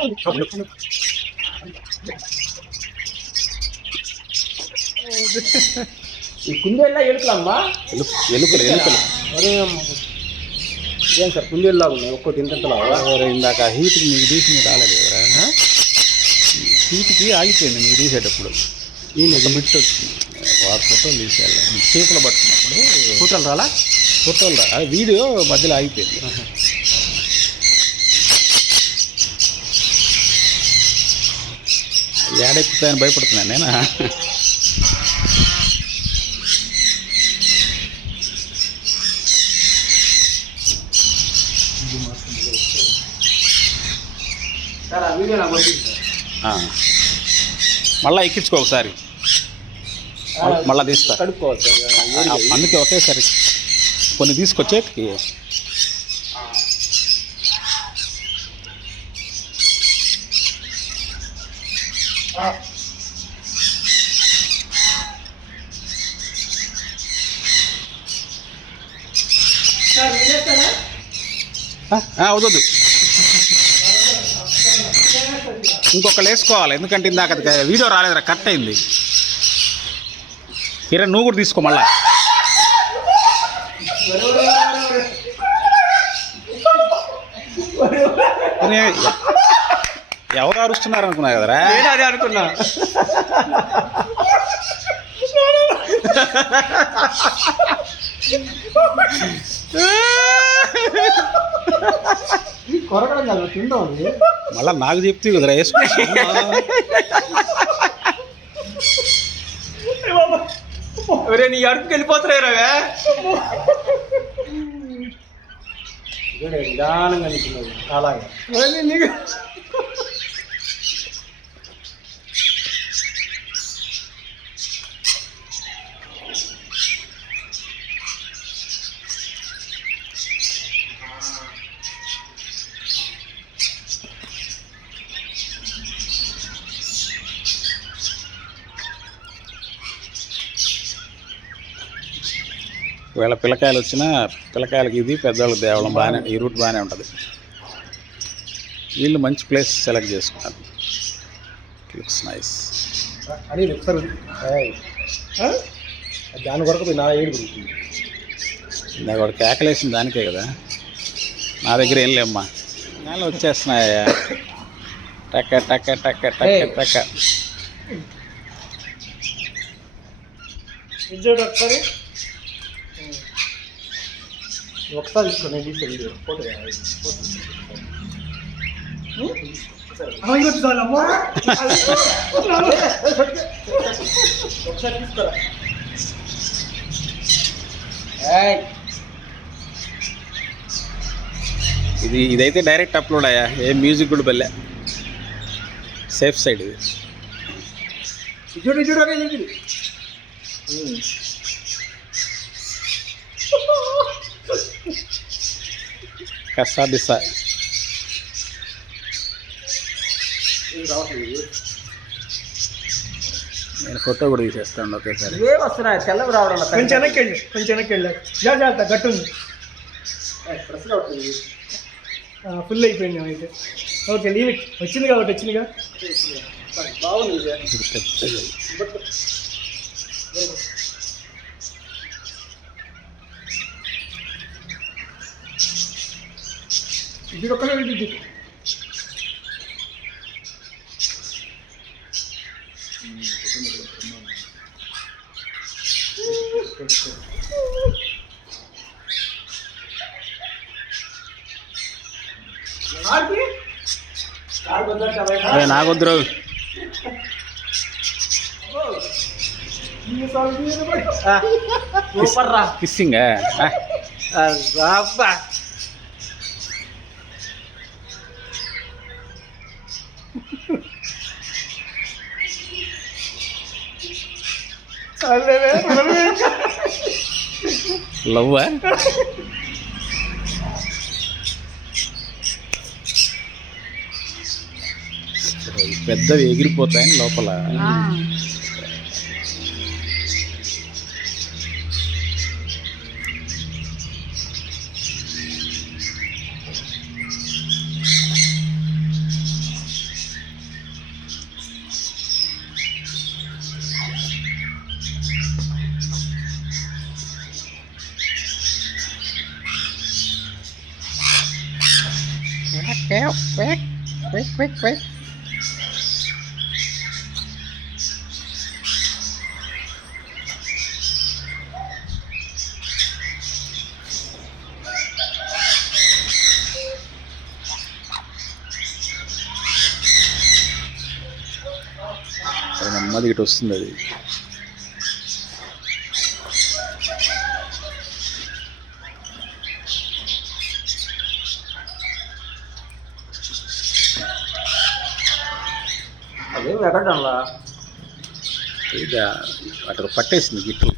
ఈ కుందేళ్ళ ఎలుకలమ్మా? ఎలుకలు ఎలుకలు. ఏం సార్ కుందేళ్ళలాగా ఉన్నాయి ఒక్కటి ఇంతలా? ఇందాక హీట్కి మీకు తీసి రాలేదు ఎవరా? హీట్కి ఆగిపోయింది మీకు తీసేటప్పుడు. ఒక బిట్ వచ్చింది, వాడు ఫోటోలు తీసేయాలి. చేతులు పట్టుకున్నప్పుడు ఫోటోలు రాలా? ఫోటోలు అది వీడియో మధ్యలో ఆగిపోయింది. ఏడెక్కుతాయని భయపడుతున్నాను నేను. సార్ ఆ వీడియో నాకు వచ్చింది సార్. మళ్ళీ ఎక్కించుకో ఒకసారి, మళ్ళీ తీస్తా. కడుక్కోవాలి సార్. అందుకే ఒకేసారి కొన్ని తీసుకొచ్చేటికి. వద్దు, ఇంకొకళ్ళు వేసుకోవాలి. ఎందుకంటే ఇందాక వీడియో రాలేదురా, కట్ అయింది. కిరణ్ నువ్వు కూడా తీసుకో మళ్ళా. ఎవరు అరుస్తున్నారు అనుకున్నా కదరా? అదే అనుకున్నా. కొరకడం కాదు, తిందాం. మళ్ళా నాకు చెప్తే కదరా వేసుకో. నీ అడుగుకి వెళ్ళిపోతున్నాయి రావే. నిదానంగా నిల్చున్నది అలాగే. ఒకవేళ పిల్లకాయలు వచ్చినా పిల్లకాయలకి ఇది, పెద్దవాళ్ళకి దేవడం బాగానే, ఈ రూట్ బాగానే ఉంటుంది. వీళ్ళు మంచి ప్లేస్ సెలెక్ట్ చేసుకున్నారు. లుక్స్ నైస్ అని ఒకసారి దాని వరకు నా ఏడు పుడుతుంది. ఇందాక వాడు కేకలేసింది దానికే కదా. నా దగ్గర ఏం లేమ్మా, నాలో వచ్చేస్తున్నాయా. టక్క టక్క టక్క టక్క టక్క. ఒకసారి తీసుకో, నేను తీసే వీడియో ఫోటో ఒకసారి తీసుకోరా. ఇదైతే డైరెక్ట్ అప్లోడ్ అయ్యా, ఏ మ్యూజిక్ కూడా బెల్లే. సేఫ్ సైడ్ ఇది. చూడు చూడు కసా బిసా. నేను ఫోటో కూడా తీసేస్తాను ఒకేసారి. ఏ వస్తున్నాయి తెల్లవి రావడం. కొంచెం వెనక్కి వెళ్ళి, కొంచెం వెనక్కి వెళ్ళి. జాగ్రత్త, గట్టుంది. ఫుల్ అయిపోయింది అయితే. Okay leave it. వచ్చింది కాబట్టి వచ్చిందిగా. బాగుంది. ఇది ఒక్కనే ఇది. నాకొద్దురు. Kissing love. పెద్దవి ఎగిరిపోతాయని లోపల. నెమ్మది ఇటు వస్తుంది అది. అదేం ఎక్కడంలా ఇది అక్కడ పట్టేసింది గిట్టు.